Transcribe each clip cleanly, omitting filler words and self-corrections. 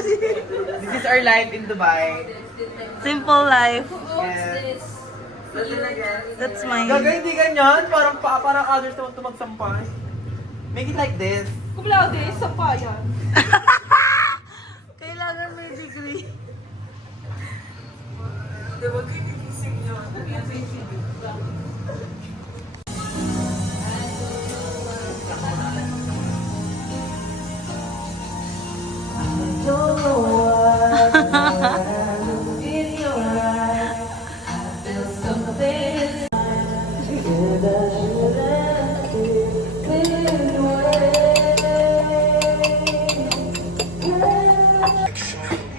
This is our life in Dubai. Simple life. Yes. That's mine. Gaga, hindi ganyan. Parang others naman ito magsampay. Make it like this. Kumlade, sampayan. Kailangan may degree. Diba gigising nyo?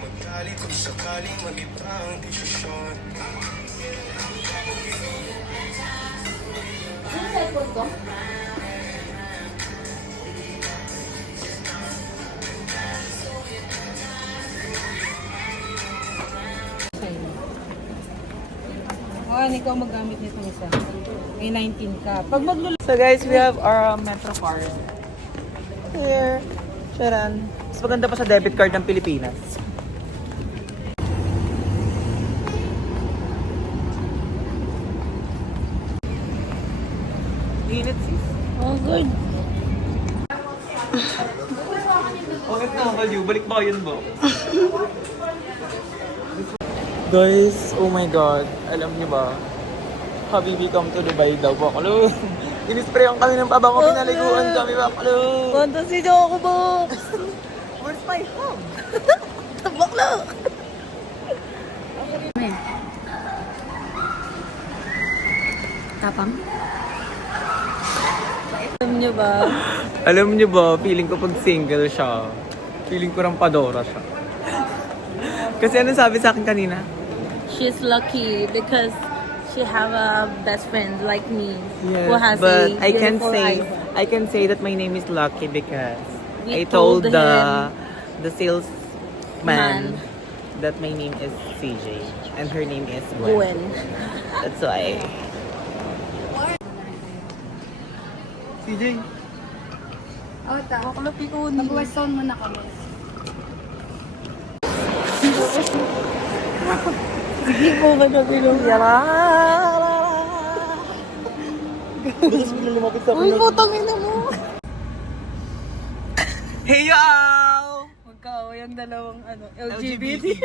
Magdali kung sakaling mag-iba ang desisyon. Ikaw magamit nito isa. May 19 ka. Pag So guys, we have our Metro card. Here. Charan. Mas maganda pa sa debit card ng Pilipinas. Init sis. Oh, good. Okay na ako kayo. Balik ba yun ba? Guys, oh my god. Alam niyo ba? Habibi come to Dubai daw. Bakalo. Inisprayan kami ng pabango. Pinaliguan kami. Bakalo. Fantasy joke box. Where's my home? Bakla. Tapang. Alam niyo ba? Alam niyo ba, feeling ko pag single siya, feeling ko rampadora siya. Kasi ano sabi sa akin kanina? She's lucky because she have a best friend like me Yes, who has but a beautiful I can say that my name is Lucky because I We told told the salesman Man. that my name is CJ and her name is Gwen. Gwen. That's why. CJ. Oh, ta. Mag-west zone muna kami. Sige ko ba na pinong Tapos biglang lumapit sa Uy, akin. putang ina mo! Hey yo! Magkaaway ang dalawang LGBT.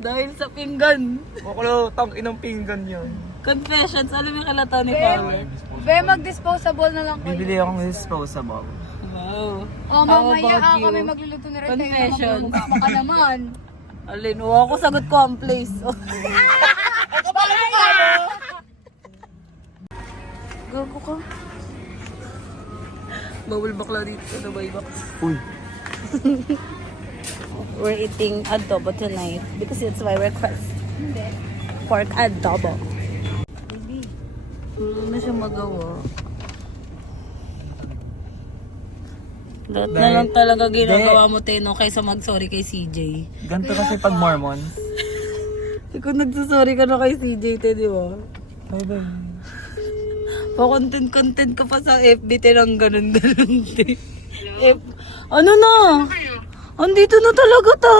Dahil sa pinggan. Baklo, tang inang pinggan yun. Confessions, alam mo yung kalata ni Power. Be, mag-disposable na lang kayo. Bibili akong disposable. Wow. Oh, mamaya How about kami you? magluluto ni Red. Confession. Mukha ka naman. Alin, ako sagot ko ang place. Gago ka. Bawal bakla dito sa Dubai box. Uy. We're eating adobo tonight because it's my request. Pork adobo. Baby, ano na siya magawa? Lahat na lang talaga ginagawa mo, Teno, kaysa mag-sorry kay CJ. Ganito kasi pag Mormon. Kung nagsasorry ka na kay CJ, te, di ba? Bye-bye. Pa-content ka pa sa FB, te, ng ganun-ganun, te. Ano na? Andito na talaga ta.